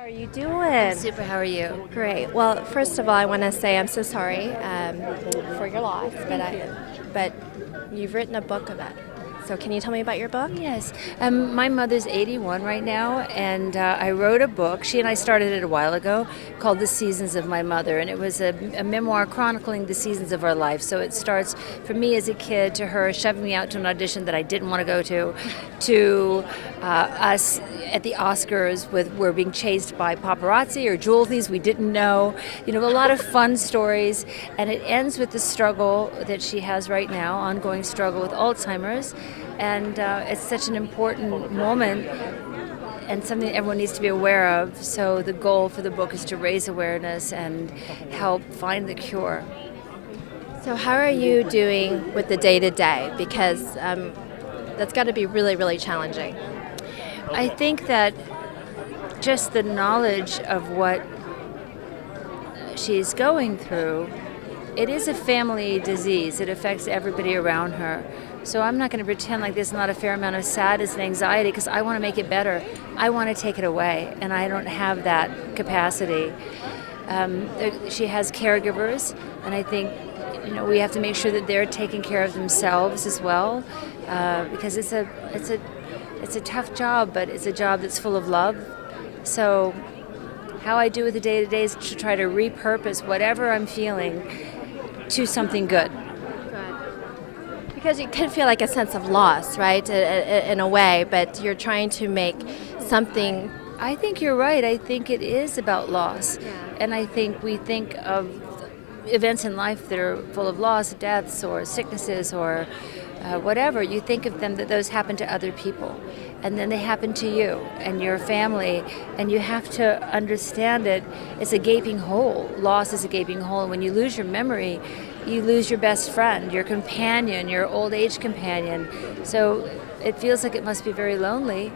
How are you doing? Super, how are you? Great. Well, first of all, I want to say I'm so sorry for your loss, but you've written a book of it. So can you tell me about your book? Yes. My mother's 81 right now, and I wrote a book. She and I started it a while ago called The Seasons of My Mother, and it was a memoir chronicling the seasons of our life. So it starts from me as a kid to her shoving me out to an audition that I didn't want to go to us at the Oscars with we're being chased by paparazzi or jewel thieves we didn't know. You know, a lot of fun stories, and it ends with the struggle that she has right now, ongoing struggle with Alzheimer's. And it's such an important moment and something everyone needs to be aware of. So the goal for the book is to raise awareness and help find the cure. So how are you doing with the day-to-day? Because that's got to be really, really challenging. I think that just the knowledge of what she's going through, it is a family disease. It affects everybody around her. So I'm not going to pretend like there's not a fair amount of sadness and anxiety because I want to make it better. I want to take it away, and I don't have that capacity. She has caregivers, and I think we have to make sure that they're taking care of themselves as well, because it's a tough job, but it's a job that's full of love. So how I do with the day-to-day is to try to repurpose whatever I'm feeling to something good. Because you can feel like a sense of loss, right, in a way, but you're trying to make something. I think you're right. I think it is about loss. Yeah. And I think we think of events in life that are full of loss, deaths, or sicknesses, or whatever. You think of them that those happen to other people. And then they happen to you and your family. And you have to understand it. It's a gaping hole. Loss is a gaping hole. And when you lose your memory, you lose your best friend, your companion, your old age companion. So it feels like it must be very lonely.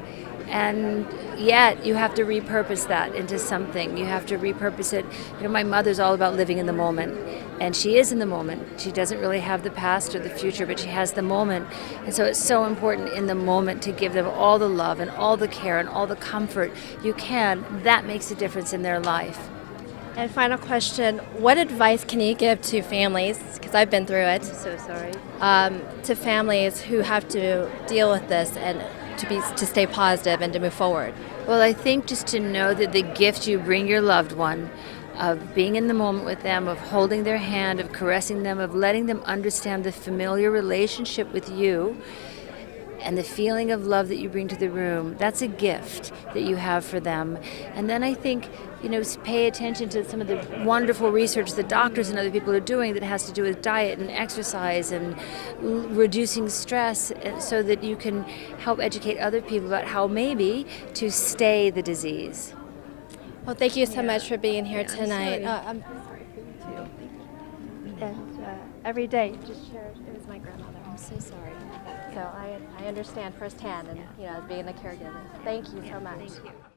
And yet you have to repurpose that into something. You have to repurpose it. My mother's all about living in the moment, and she is in the moment. She doesn't really have the past or the future, but she has the moment. And so it's so important in the moment to give them all the love and all the care and all the comfort you can. That makes a difference in their life. And final question, what advice can you give to families, because I've been through it, I'm so sorry. To families who have to deal with this and to stay positive and to move forward? Well, I think just to know that the gift you bring your loved one, of being in the moment with them, of holding their hand, of caressing them, of letting them understand the familiar relationship with you and the feeling of love that you bring to the room, that's a gift that you have for them. And then I think, pay attention to some of the wonderful research that doctors and other people are doing that has to do with diet and exercise and reducing stress, so that you can help educate other people about how maybe to stay the disease. Well, thank you so much for being here tonight. I'm I'm sorry for you too. And every day, just shared. It was my grandmother. I'm so sorry. So I understand firsthand, and being a caregiver. Thank you so much. Thank you.